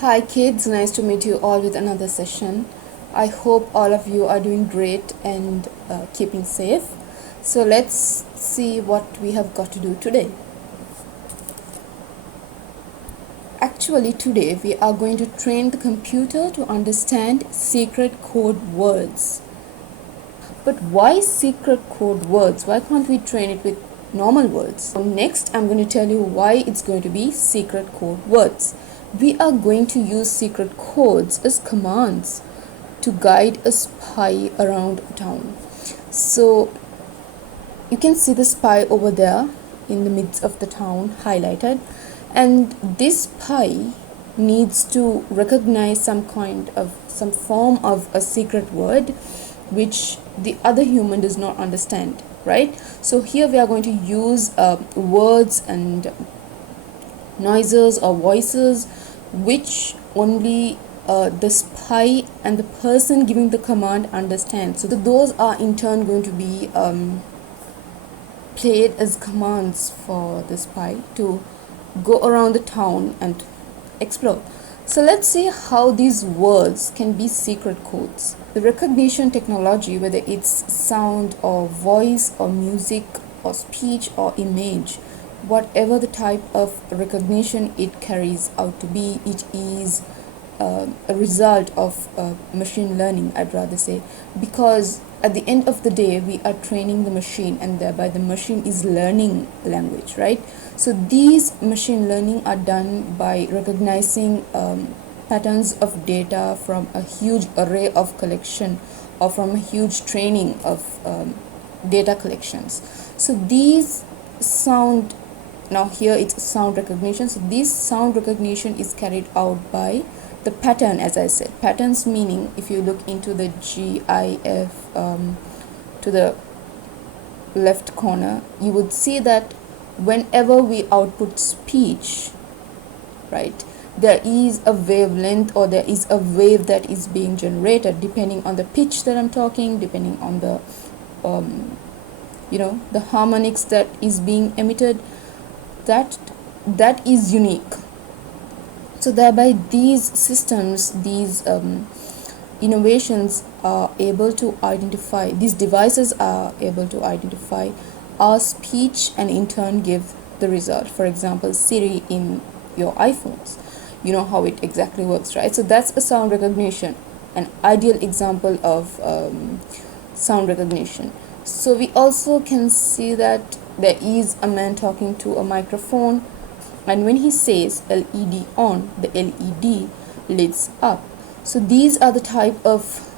Hi kids, nice to meet you all with another session. I hope all of you are doing great and keeping safe. So let's see what we have got to do today. Actually today we are going to train the computer to understand secret code words. But why secret code words? Why can't we train it with normal words? So next I'm going to tell you why it's going to be secret code words. We are going to use secret codes as commands to guide a spy around town. So you can see the spy over there in the midst of the town highlighted, and this spy needs to recognize some form of a secret word which the other human does not understand, right? So here we are going to use words and noises or voices which only the spy and the person giving the command understand. So those are in turn going to be played as commands for the spy to go around the town and explore. So let's see how these words can be secret codes. The recognition technology, whether it's sound or voice or music or speech or image, whatever the type of recognition it carries out to be, it is a result of machine learning, I'd rather say, because at the end of the day we are training the machine and thereby the machine is learning language, right? So these machine learning are done by recognizing patterns of data from a huge array of collection or from a huge training of data collections. So these sound, now here it's sound recognition, so this sound recognition is carried out by the pattern. As I said, patterns meaning if you look into the GIF to the left corner, you would see that whenever we output speech, right, there is a wavelength or there is a wave that is being generated depending on the pitch that I'm talking, depending on the the harmonics that is being emitted. That is unique. So thereby these systems, these innovations are able to identify, these devices are able to identify our speech and in turn give the result. For example, Siri in your iPhones, you know how it exactly works, right? So that's a sound recognition, an ideal example of sound recognition. So we also can see that there is a man talking to a microphone, and when he says LED on, the LED lights up. So these are the type of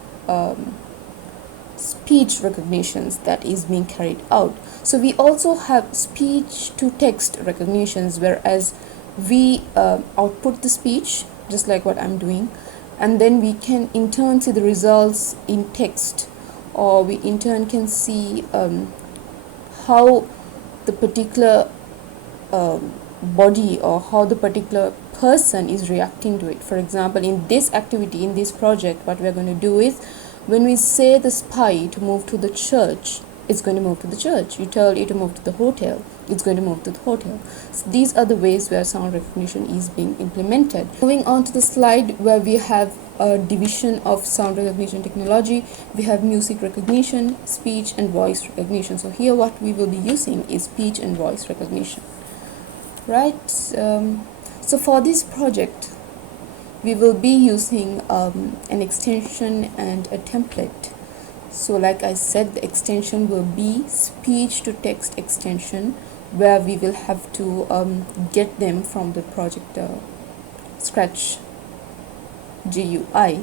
speech recognitions that is being carried out. So we also have speech to text recognitions, whereas we output the speech just like what I'm doing, and then we can in turn see the results in text, or we in turn can see how the particular body or how the particular person is reacting to it. For example, in this activity, in this project, what we're going to do is when we say the spy to move to the church, it's going to move to the church. You tell it to move to the hotel, it's going to move to the hotel. So these are the ways where sound recognition is being implemented. Moving on to the slide where we have a division of sound recognition technology, we have music recognition, speech and voice recognition. So here what we will be using is speech and voice recognition, right? So for this project we will be using an extension and a template. So like I said, the extension will be speech to text extension, where we will have to get them from the project Scratch GUI.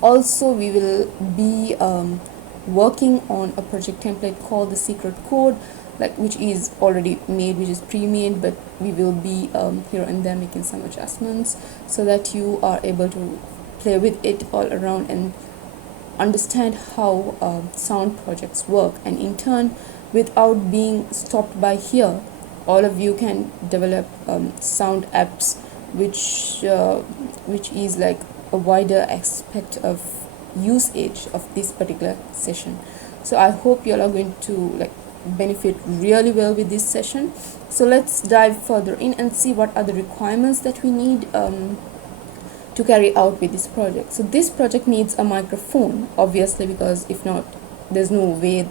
Also we will be working on a project template called the secret code, which is already made, which is pre-made, but we will be here and there making some adjustments so that you are able to play with it all around and understand how sound projects work, and in turn, without being stopped by here, all of you can develop sound apps which is like a wider aspect of usage of this particular session. So I hope you all are going to benefit really well with this session. So let's dive further in and see what are the requirements that we need to carry out with this project. So this project needs a microphone, obviously, because if not, there's no way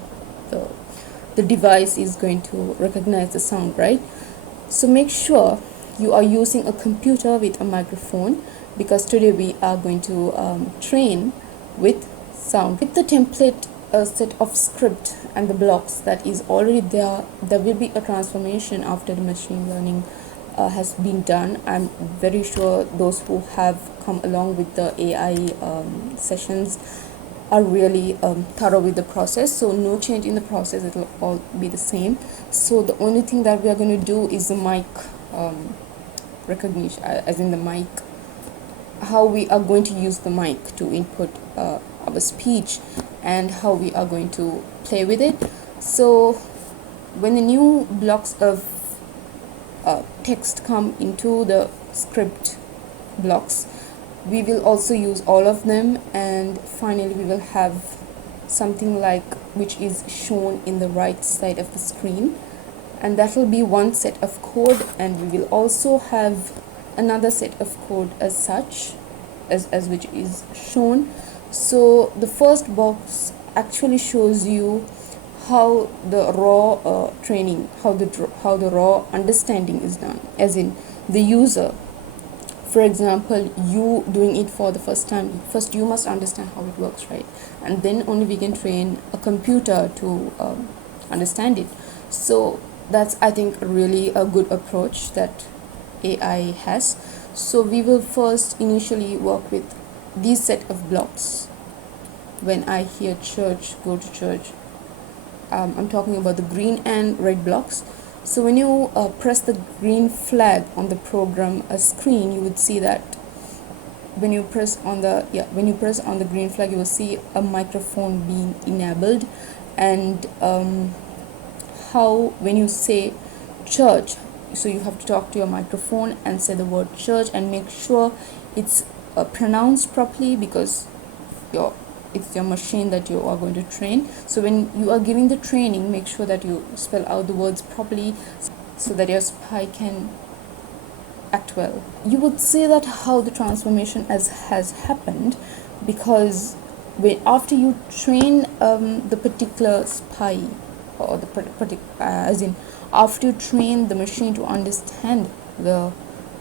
the device is going to recognize the sound, right? So make sure you are using a computer with a microphone, because today we are going to train with sound. With the template set of script and the blocks that is already there, there will be a transformation after the machine learning has been done. I'm very sure those who have come along with the AI sessions are really thorough with the process, so no change in the process, it will all be the same. So the only thing that we are going to do is the mic recognition, as in the mic, how we are going to use the mic to input our speech and how we are going to play with it. So when the new blocks of text come into the script blocks, we will also use all of them, and finally we will have something like which is shown in the right side of the screen, and that will be one set of code, and we will also have another set of code as such as which is shown. So the first box actually shows you how the raw training, how the raw understanding is done, as in the user. For example, you doing it for the first time, first you must understand how it works, right? And then only we can train a computer to understand it. So that's, I think, really a good approach that AI has. So we will first initially work with these set of blocks. When I hear church, go to church, I'm talking about the green and red blocks. So when you press the green flag on the program screen, you would see that when you press on the green flag, you will see a microphone being enabled, and how when you say church, so you have to talk to your microphone and say the word church and make sure it's pronounced properly, because it's your machine that you are going to train. So when you are giving the training, make sure that you spell out the words properly so that your spy can act well. You would say that how the transformation has happened, because after you train the particular spy, or the as in after you train the machine to understand the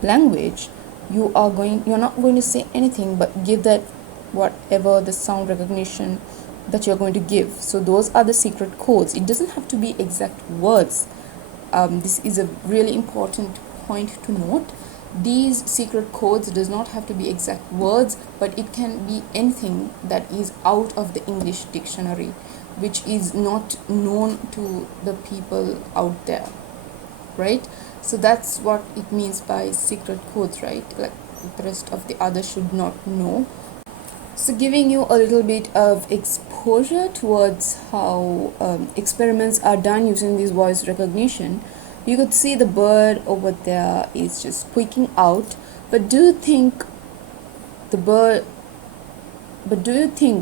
language, you're not going to say anything but give that whatever the sound recognition that you're going to give. So those are the secret codes. It doesn't have to be exact words. This is a really important point to note. These secret codes does not have to be exact words, but it can be anything that is out of the English dictionary, which is not known to the people out there, right? So that's what it means by secret codes, right? Like the rest of the others should not know. So giving you a little bit of exposure towards how experiments are done using this voice recognition, you could see the bird over there is just squeaking out. But do you think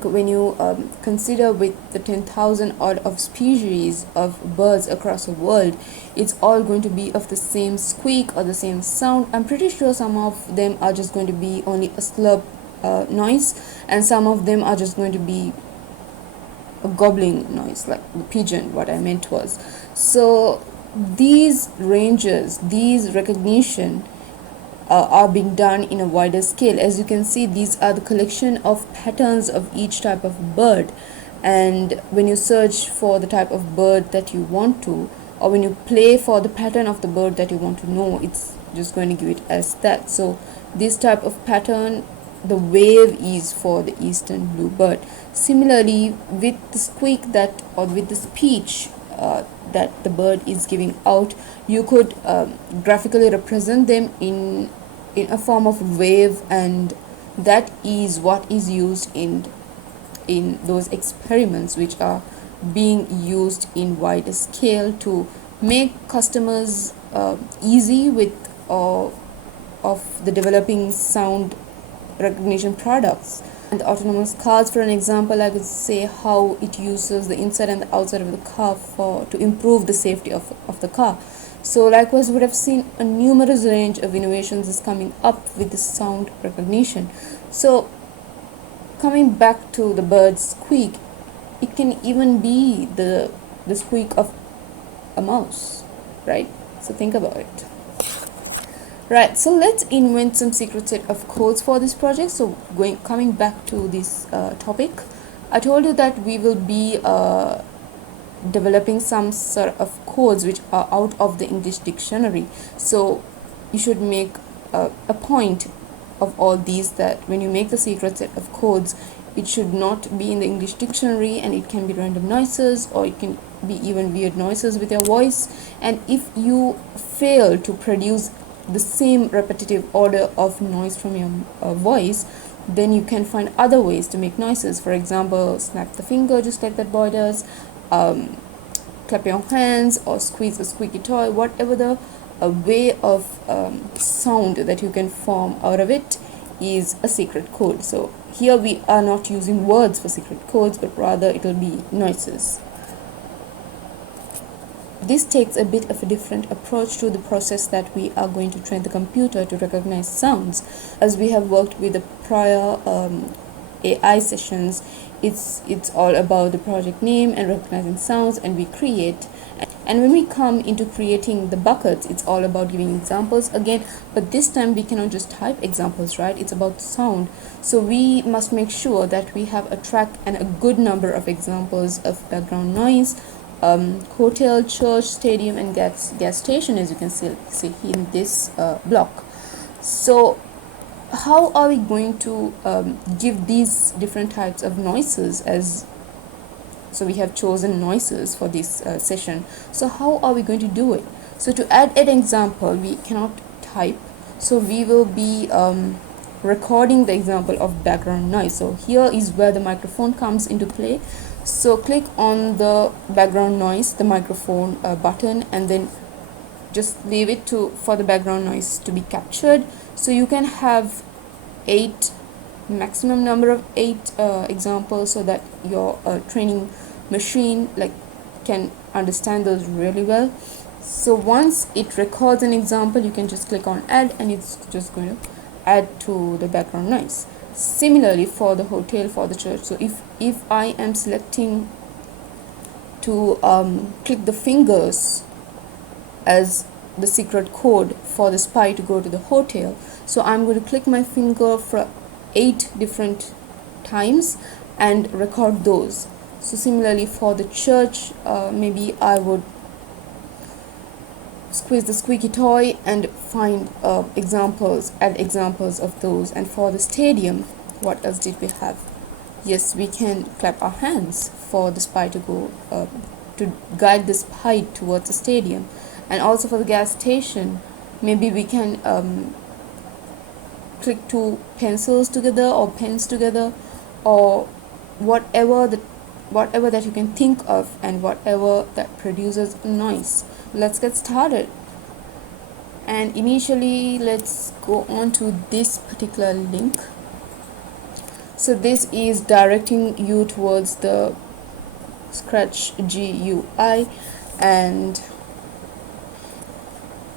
when you consider with the 10,000 odd of species of birds across the world, it's all going to be of the same squeak or the same sound? I'm pretty sure some of them are just going to be only a slurp noise, and some of them are just going to be a gobbling noise, like the pigeon, what I meant was. So these ranges, these recognition are being done in a wider scale. As you can see, these are the collection of patterns of each type of bird, and when you search for the type of bird that you want to, or when you play for the pattern of the bird that you want to know, it's just going to give it as that. So this type of pattern, the wave is for the eastern bluebird. Similarly, with the squeak or with the speech that the bird is giving out, you could graphically represent them in a form of wave, and that is what is used in those experiments, which are being used in wider scale to make customers easy with of the developing sound recognition products. And the autonomous cars, for an example, I could say how it uses the inside and the outside of the car to improve the safety of the car. So likewise, we would have seen a numerous range of innovations is coming up with the sound recognition. So coming back to the bird's squeak, it can even be the squeak of a mouse, right? So think about it. Right, so let's invent some secret set of codes for this project. So coming back to this topic, I told you that we will be developing some sort of codes which are out of the English dictionary. So you should make a point of all these, that when you make the secret set of codes, it should not be in the English dictionary, and it can be random noises, or it can be even weird noises with your voice. And if you fail to produce the same repetitive order of noise from your voice, then you can find other ways to make noises. For example, snap the finger just like that boy does, clap your hands, or squeeze a squeaky toy. Whatever the way of sound that you can form out of it is a secret code. So here we are not using words for secret codes, but rather it will be noises. This takes a bit of a different approach to the process that we are going to train the computer to recognize sounds. As we have worked with the prior AI sessions, it's all about the project name and recognizing sounds, and we create. And when we come into creating the buckets, it's all about giving examples again, but this time we cannot just type examples, right? It's about sound. So we must make sure that we have a track and a good number of examples of background noise, hotel, church, stadium, and gas station, as you can see in this block. So how are we going to give these different types of noises? So we have chosen noises for this session. So how are we going to do it? So to add an example, we cannot type, so we will be recording the example of background noise. So here is where the microphone comes into play. So click on the background noise, the microphone button, and then just leave it for the background noise to be captured. So you can have maximum number of 8 examples, so that your training machine can understand those really well. So once it records an example, you can just click on add, and it's just going to add to the background noise. Similarly for the hotel, for the church. So if I am selecting to click the fingers as the secret code for the spy to go to the hotel, so I'm going to click my finger for 8 different times and record those. So similarly for the church, maybe I would squeeze the squeaky toy and find add examples of those. And for the stadium, what else did we have? Yes, we can clap our hands for the spy to go to guide the spy towards the stadium. And also for the gas station, maybe we can click 2 pencils together or pens together, or whatever that you can think of, and whatever that produces noise. Let's get started. And initially, let's go on to this particular link. So this is directing you towards the Scratch GUI, and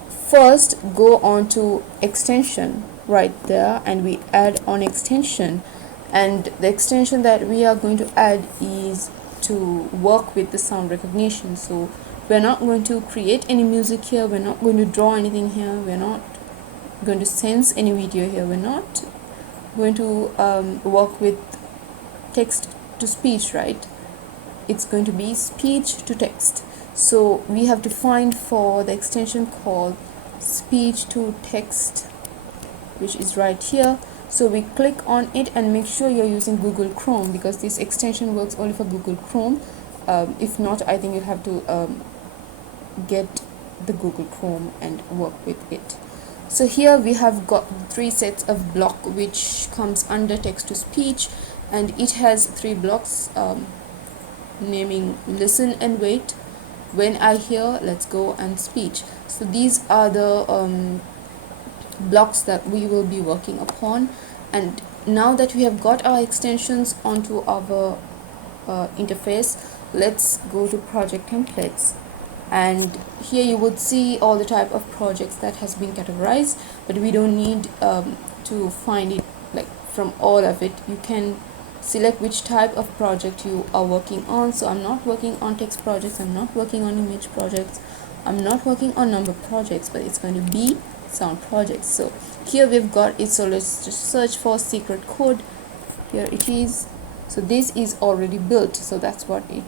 first go on to extension right there, and we add on extension. And the extension that we are going to add is to work with the sound recognition. So we're not going to create any music here, we're not going to draw anything here, we're not going to sense any video here, we're not going to work with text to speech, right? It's going to be speech to text. So we have to find for the extension called speech to text, which is right here. So we click on it and make sure you're using Google Chrome, because this extension works only for Google Chrome. If not, I think you'll have to get the Google Chrome and work with it. So here we have got 3 sets of block which comes under text to speech, and it has 3 blocks naming listen and wait, when I hear, let's go, and speech. So these are the blocks that we will be working upon. And now that we have got our extensions onto our interface, let's go to project templates and here you would see all the type of projects that has been categorized, but we don't need to find it like from all of it. You can select which type of project you are working on. So I'm not working on text projects, I'm not working on image projects, I'm not working on number projects, but it's going to be sound projects. So here we've got it. So let's just search for secret code. Here it is. So this is already built, so that's what it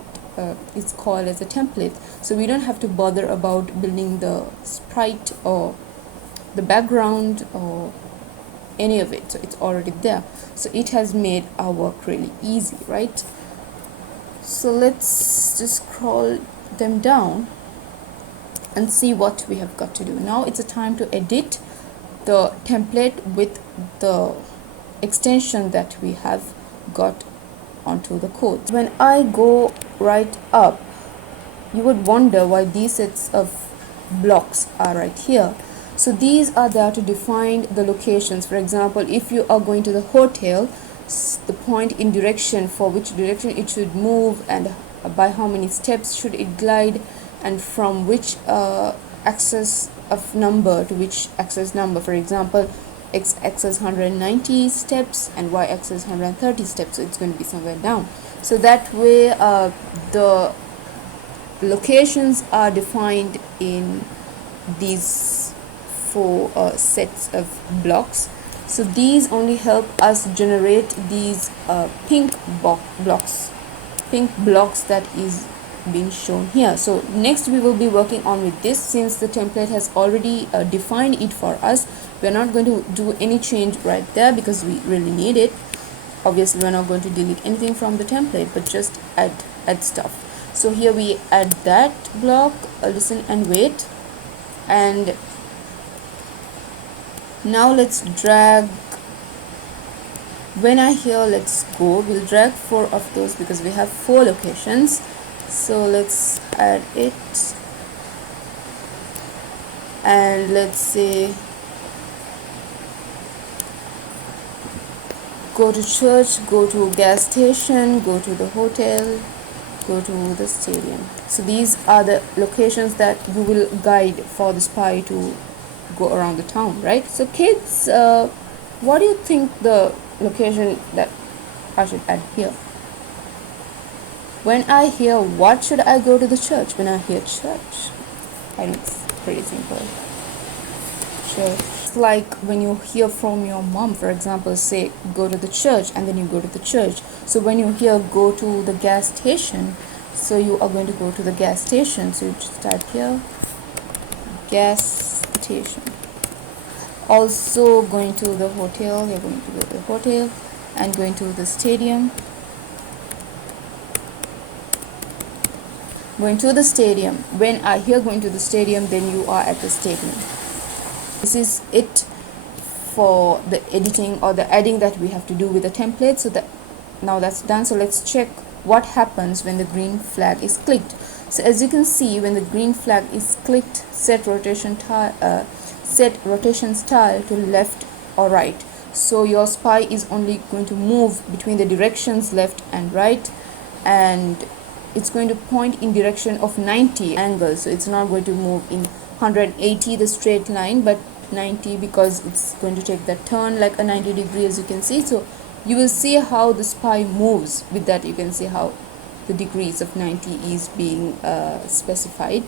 is called as a template. So we don't have to bother about building the sprite or the background or any of it. So it's already there, so it has made our work really easy, right? So let's just scroll them down and see what we have got to do. Now it's a time to edit the template with the extension that we have got onto the code. When I go right up, you would wonder why these sets of blocks are right here. So these are there to define the locations. For example, if you are going to the hotel, the point in direction, for which direction it should move, and by how many steps should it glide, and from which axis of number to which axis number. For example, x-axis 190 steps and y-axis 130 steps, so it's going to be somewhere down. So that way the locations are defined in these four sets of blocks. So these only help us generate these pink blocks that is being shown here. So next we will be working on with this. Since the template has already defined it for us, we're not going to do any change right there because we really need it. Obviously we're not going to delete anything from the template, but just add stuff. So here we add that block, listen and wait, and now let's drag. When I hear let's go, we'll drag 4 of those because we have 4 locations. So let's add it, and let's say go to church, go to gas station, go to the hotel, go to the stadium. So these are the locations that you will guide for the spy to go around the town, right? So kids, what do you think the location that I should add here? When I hear what should I go to the church? When I hear church, I think it's pretty simple. Church. It's like when you hear from your mom, for example, say go to the church, and then you go to the church. So when you hear go to the gas station, so you are going to go to the gas station. So you just type here gas station. Also going to the hotel, you're going to go to the hotel, and going to the stadium. Going to the stadium. When I hear going to the stadium, then you are at the stadium. This is it for the editing or the adding that we have to do with the template. So that now that's done. So let's check what happens when the green flag is clicked. So as you can see, when the green flag is clicked, set rotation style to left or right. So your spy is only going to move between the directions left and right, and it's going to point in direction of 90 angle. So it's not going to move in 180 the straight line, but 90, because it's going to take that turn like a 90 degree, as you can see. So you will see how the spy moves. With that you can see how the degrees of 90 is being specified.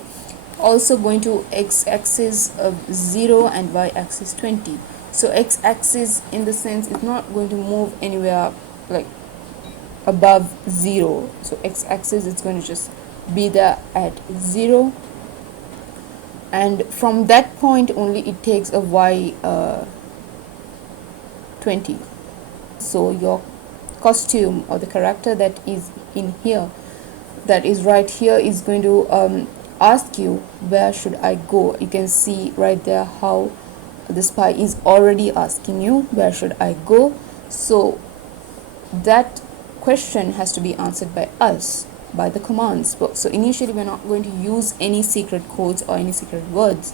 Also going to x-axis of 0 and y-axis 20. So x-axis in the sense it's not going to move anywhere like above 0. So x-axis is going to just be there at 0, and from that point only it takes a y 20. So your costume or the character that is in here, that is right here, is going to ask you where should I go. You can see right there how the spy is already asking you where should I go. So that question has to be answered by us, by the commands. So initially we're not going to use any secret codes or any secret words,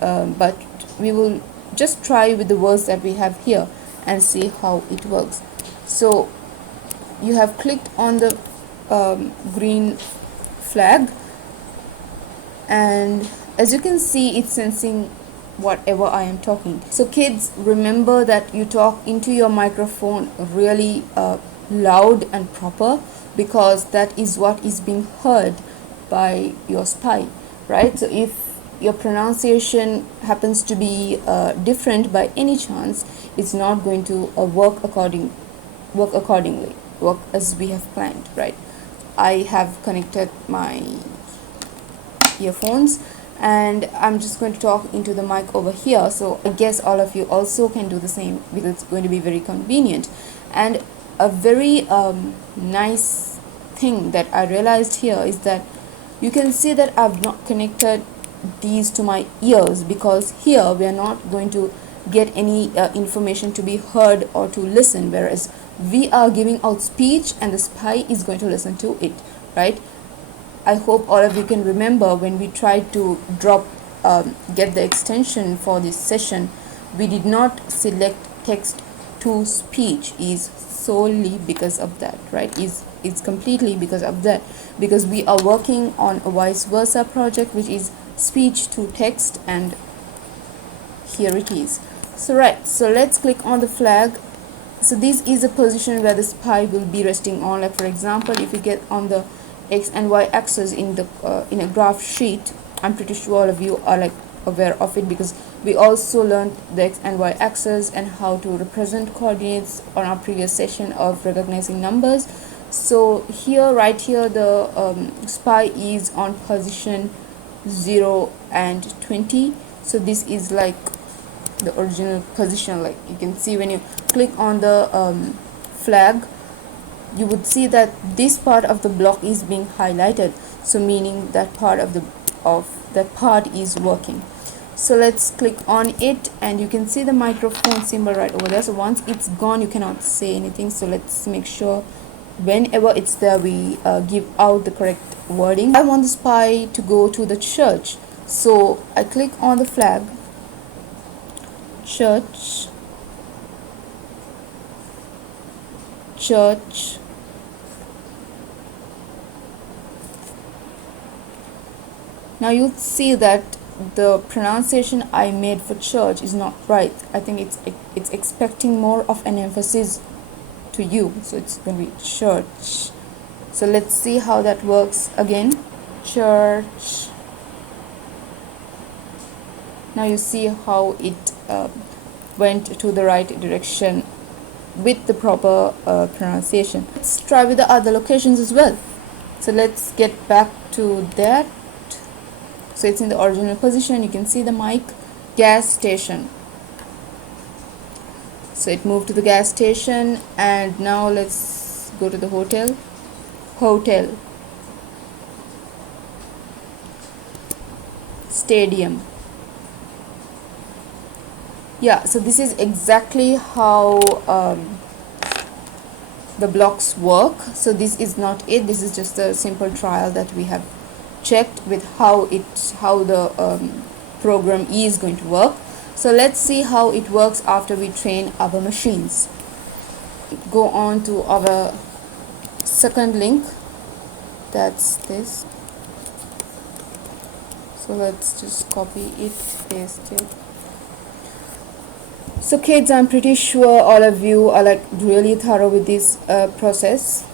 but we will just try with the words that we have here and see how it works. So you have clicked on the green flag, and as you can see, it's sensing whatever I am talking. So kids, remember that you talk into your microphone really loud and proper, because that is what is being heard by your spy, right? So if your pronunciation happens to be different by any chance, it's not going to work accordingly, work as we have planned, right? I have connected my earphones and I'm just going to talk into the mic over here, so I guess all of you also can do the same, because it's going to be very convenient. And a very nice thing that I realized here is that you can see that I've not connected these to my ears, because here we are not going to get any information to be heard or to listen, whereas we are giving out speech and the spy is going to listen to it, right? I hope all of you can remember when we tried to get the extension for this session, we did not select text to speech, is solely because of that, right? It's completely because of that, because we are working on a vice versa project, which is speech to text, and here it is. So right, so let's click on the flag. So this is a position where the spy will be resting on. Like for example, if you get on the x and y axis in a graph sheet, I'm pretty sure all of you are like aware of it, because we also learned the x and y axis and how to represent coordinates on our previous session of recognizing numbers. So here, right here, the spy is on position 0 and 20. So this is like the original position. Like you can see when you click on the flag, you would see that this part of the block is being highlighted, so meaning that part of that part is working. So let's click on it and you can see the microphone symbol right over there. So once it's gone, you cannot say anything, so let's make sure whenever it's there we give out the correct wording. I want the spy to go to the church, so I click on the flag, church, church, now you'll see that the pronunciation I made for church is not right. I think it's expecting more of an emphasis to you, so it's going to be church. So let's see how that works again. Church. Now you see how it went to the right direction with the proper pronunciation. Let's try with the other locations as well. So let's get back to that. So it's in the original position. You can see the mic. Gas station. So it moved to the gas station, and now let's go to the hotel. Hotel. Stadium. Yeah, so this is exactly how the blocks work. So this is not it. This is just a simple trial that we have checked with how the program is going to work. So let's see how it works after we train our machines. Go on to our second link, that's this. So let's just copy it, paste it. So kids, I'm pretty sure all of you are like really thorough with this process.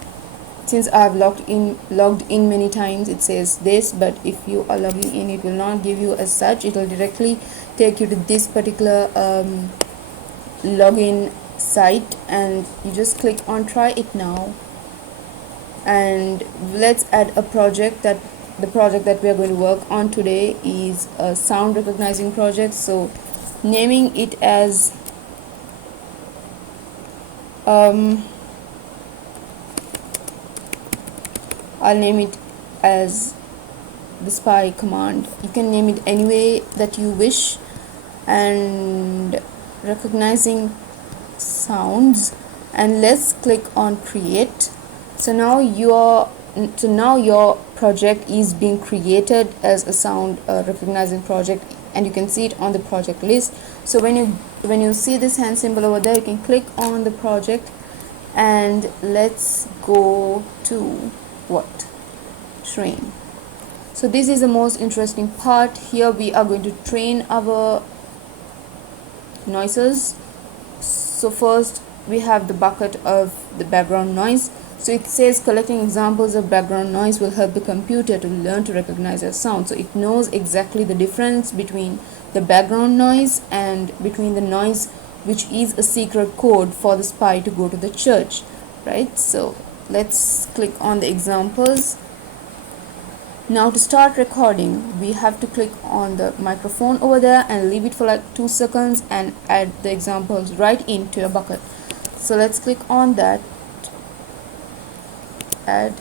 Since I've logged in many times, it says this, but if you are logging in, it will not give you as such. It will directly take you to this particular login site, and you just click on try it now. And let's add a project. That the project that we are going to work on today is a sound recognizing project. So naming it as I'll name it as the spy command. You can name it any way that you wish. And recognizing sounds, and let's click on create. So now your project is being created as a sound recognizing project, and you can see it on the project list. So when you see this hand symbol over there, you can click on the project, and let's go to what? Train. So this is the most interesting part. Here we are going to train our noises. So first we have the bucket of the background noise. So it says collecting examples of background noise will help the computer to learn to recognize a sound. So it knows exactly the difference between the background noise and between the noise which is a secret code for the spy to go to the church, right? So let's click on the examples. Now to start recording, we have to click on the microphone over there and leave it for like 2 seconds and add the examples right into your bucket. So let's click on that, add.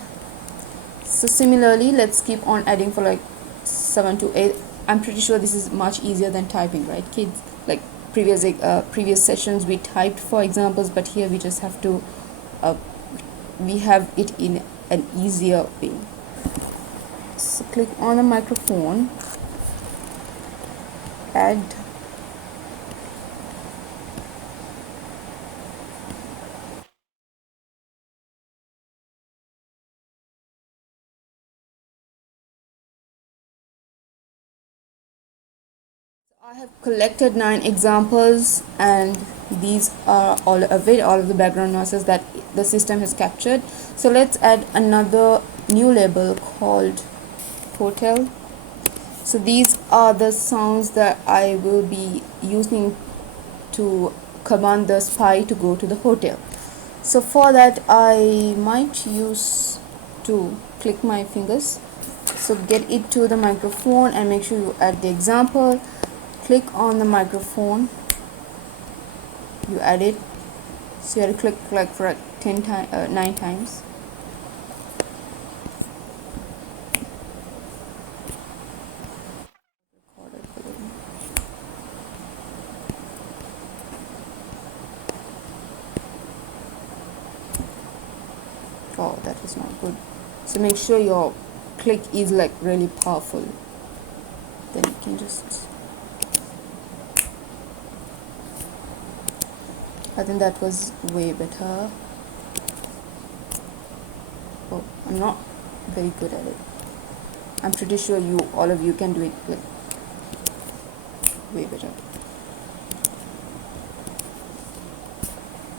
So similarly, let's keep on adding for like 7 to 8. I'm pretty sure this is much easier than typing, right, kids? Like previous sessions we typed for examples, but here we just have to we have it in an easier way. So click on the microphone, add. I have collected 9 examples, and these are all of it, all of the background noises that the system has captured. So let's add another new label called hotel. So these are the sounds that I will be using to command the spy to go to the hotel. So for that I might use to click my fingers. So get it to the microphone and make sure you add the example. Click on the microphone, you add it. So you have to click like for 9 times. Oh, that is not good. So make sure your click is like really powerful. Then you can just, I think that was way better. Oh, I'm not very good at it. I'm pretty sure all of you can do it like way better.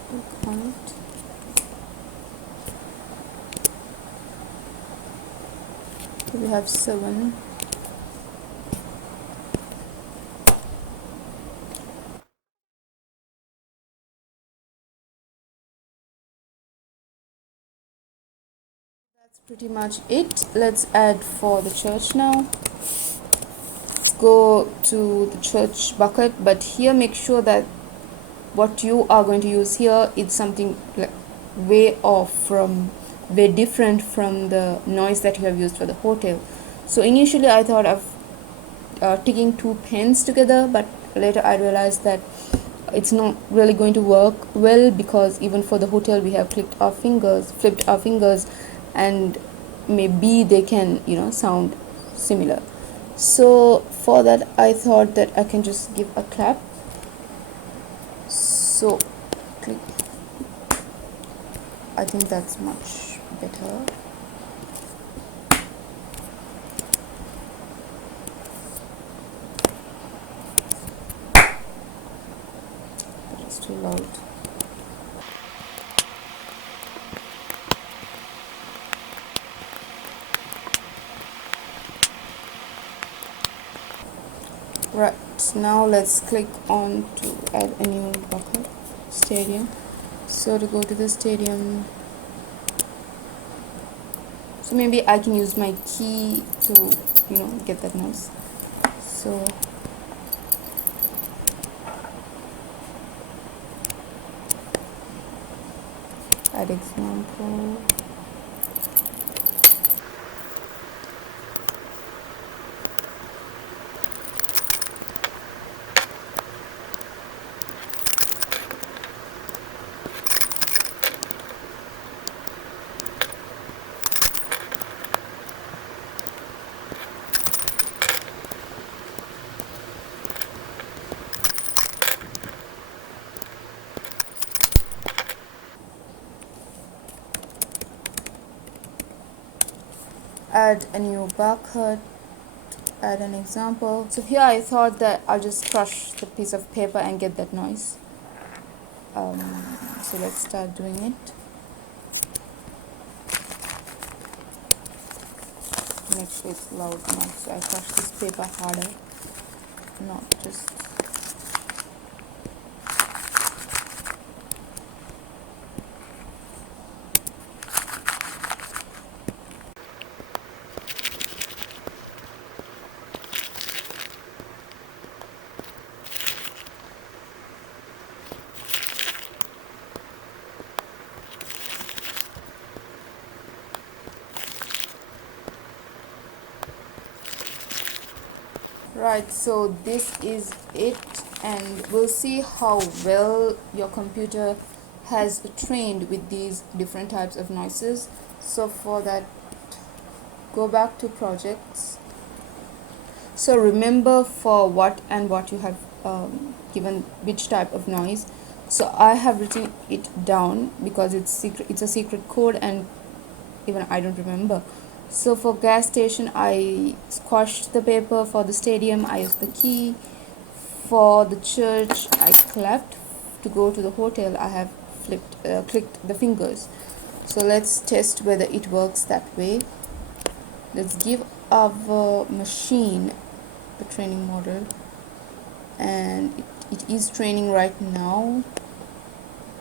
Click on it. We have 7. That's pretty much it. Let's add for the church now. Let's go to the church bucket, but here make sure that what you are going to use here is something like way different from the noise that you have used for the hotel. So initially I thought of taking 2 pens together, but later I realized that it's not really going to work well, because even for the hotel we have flipped our fingers, and maybe they can sound similar. So for that I thought that I can just give a clap. So click. I think that's much better. But it's too loud. Right, now let's click on to add a new bucket, stadium. So to go to the stadium, so maybe I can use my key to get that noise. So add example. add a new barcode, add an example. So here I thought that I'll just crush the piece of paper and get that noise. So let's start doing it. Make sure it's loud enough, so I crush this paper harder, not just. Right, so this is it, and we'll see how well your computer has trained with these different types of noises. So for that, go back to projects. So remember for what and what you have given which type of noise. So I have written it down because it's secret, it's a secret code, and even I don't remember. So for gas station, I squashed the paper. For the stadium, I used the key. For the church, I clapped. To go to the hotel, I have clicked the fingers. So let's test whether it works that way. Let's give our machine the training model, and it is training right now.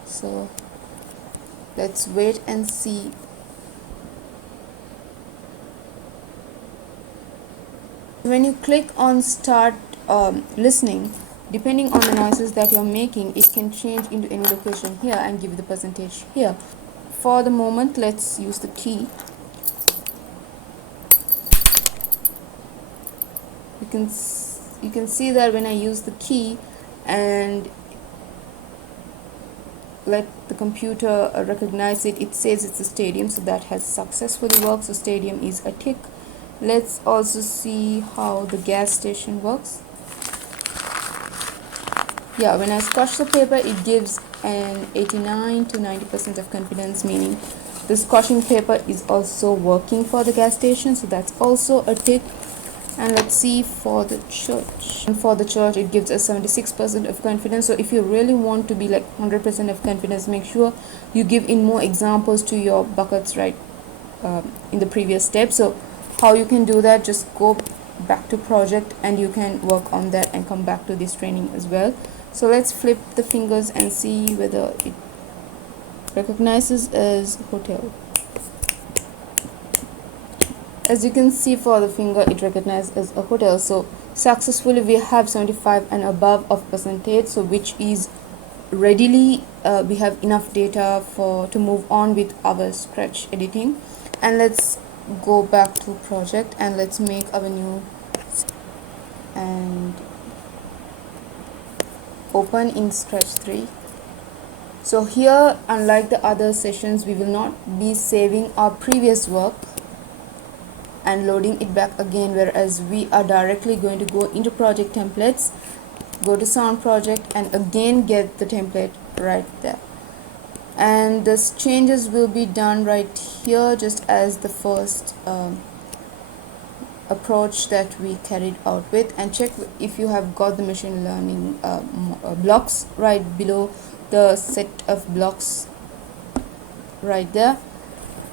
So let's wait and see. When you click on start listening, depending on the noises that you're making, it can change into any location here and give you the percentage here. For the moment, let's use the key. You can see that when I use the key and let the computer recognize it, it says it's a stadium, so that has successfully worked. So stadium is a tick. Let's also see how the gas station works. Yeah, when I squash the paper, it gives an 89 to 90% of confidence, meaning the squashing paper is also working for the gas station, so that's also a tick. And let's see for the church. And for the church, it gives us 76% of confidence. So if you really want to be like 100% of confidence, make sure you give in more examples to your buckets right in the previous step. So how you can do that, just go back to project and you can work on that and come back to this training as well. So let's flip the fingers and see whether it recognizes as hotel. As you can see, for the finger, it recognizes as a hotel. So successfully we have 75 and above of percentage, so which is readily we have enough data to move on with our scratch editing. And let's go back to project and let's make our new and open in Scratch 3. So here, unlike the other sessions, we will not be saving our previous work and loading it back again, whereas we are directly going to go into project templates, go to sound project, and again get the template right there. And this changes will be done right here, just as the first approach that we carried out with. And check if you have got the machine learning blocks right below the set of blocks right there.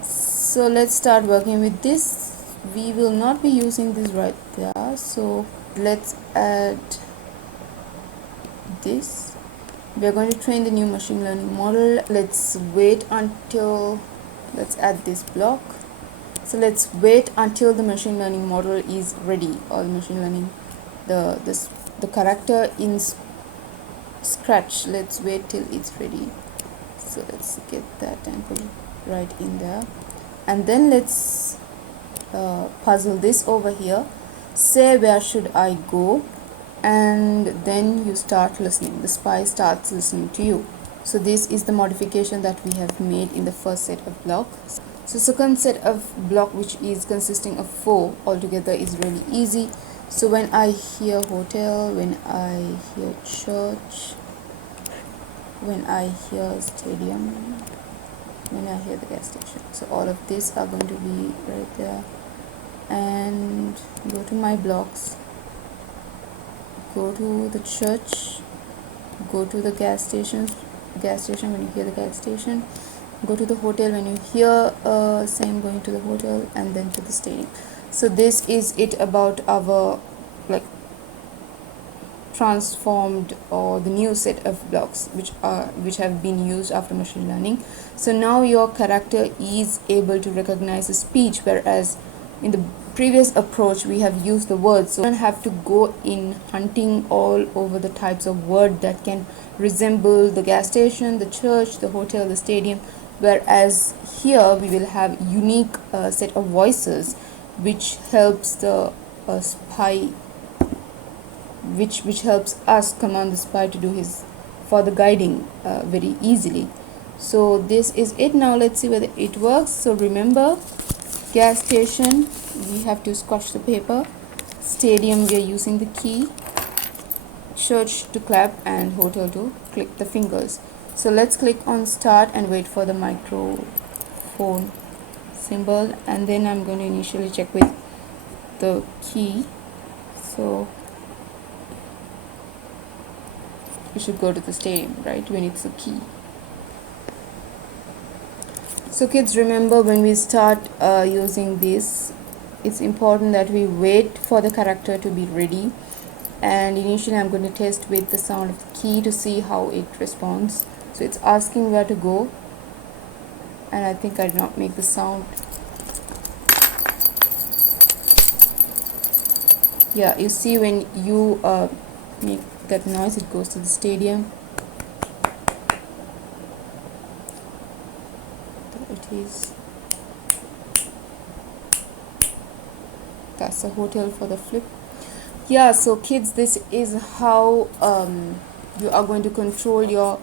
So let's start working with this. We will not be using this right there, so let's add this. We're going to train the new machine learning model. Let's wait until, let's add this block. So let's wait until the machine learning model is ready, or the machine learning, the character in Scratch. Let's wait till it's ready. So let's get that and put it right in there, and then let's puzzle this over here. Say where should I go, and then you start listening. The spy starts listening to you. So this is the modification that we have made in the first set of blocks. So second set of block, which is consisting of 4 altogether, is really easy. So when I hear hotel, when I hear church, when I hear stadium, when I hear the gas station, so all of these are going to be right there. and go to my blocks, go to the church, go to the gas station when you hear the gas station, go to the hotel when you hear same going to the hotel, and then to the stadium. So this is it about our like transformed or the new set of blocks which have been used after machine learning. So now your character is able to recognize the speech, whereas in the previous approach we have used the words. So you don't have to go in hunting all over the types of word that can resemble the gas station, the church, the hotel, the stadium, whereas here we will have unique set of voices which helps the spy which helps us command the spy to do his further guiding very easily. So this is it. Now let's see whether it works. So remember, gas station we have to scotch the paper, stadium we are using the key, church to clap, and hotel to click the fingers. So let's click on start and wait for the microphone symbol, and then I'm going to initially check with the key. So we should go to the stadium, right, when it's the key. So kids, remember, when we start using this, it's important that we wait for the character to be ready, and initially I'm going to test with the sound of the key to see how it responds. So it's asking where to go, and I think I did not make the sound. Yeah, you see when you make that noise, it goes to the stadium. There it is. That's a hotel for the flip. Yeah, so kids, this is how you are going to control your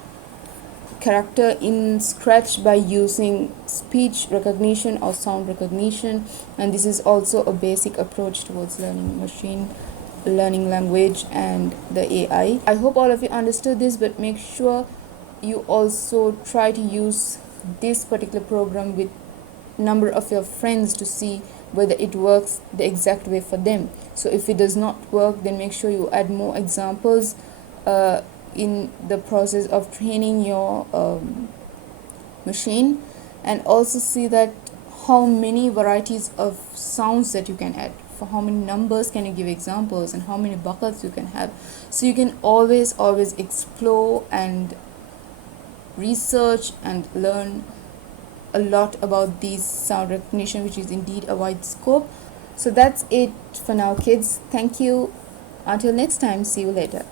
character in Scratch by using speech recognition or sound recognition, and this is also a basic approach towards learning machine learning language and the AI. I hope all of you understood this, but make sure you also try to use this particular program with number of your friends to see whether it works the exact way for them. So if it does not work, then make sure you add more examples in the process of training your machine, and also see that how many varieties of sounds that you can add, for how many numbers can you give examples, and how many buckets you can have. So you can always explore and research and learn a lot about these sound recognition, which is indeed a wide scope. So that's it for now, kids. Thank you. Until next time, see you later.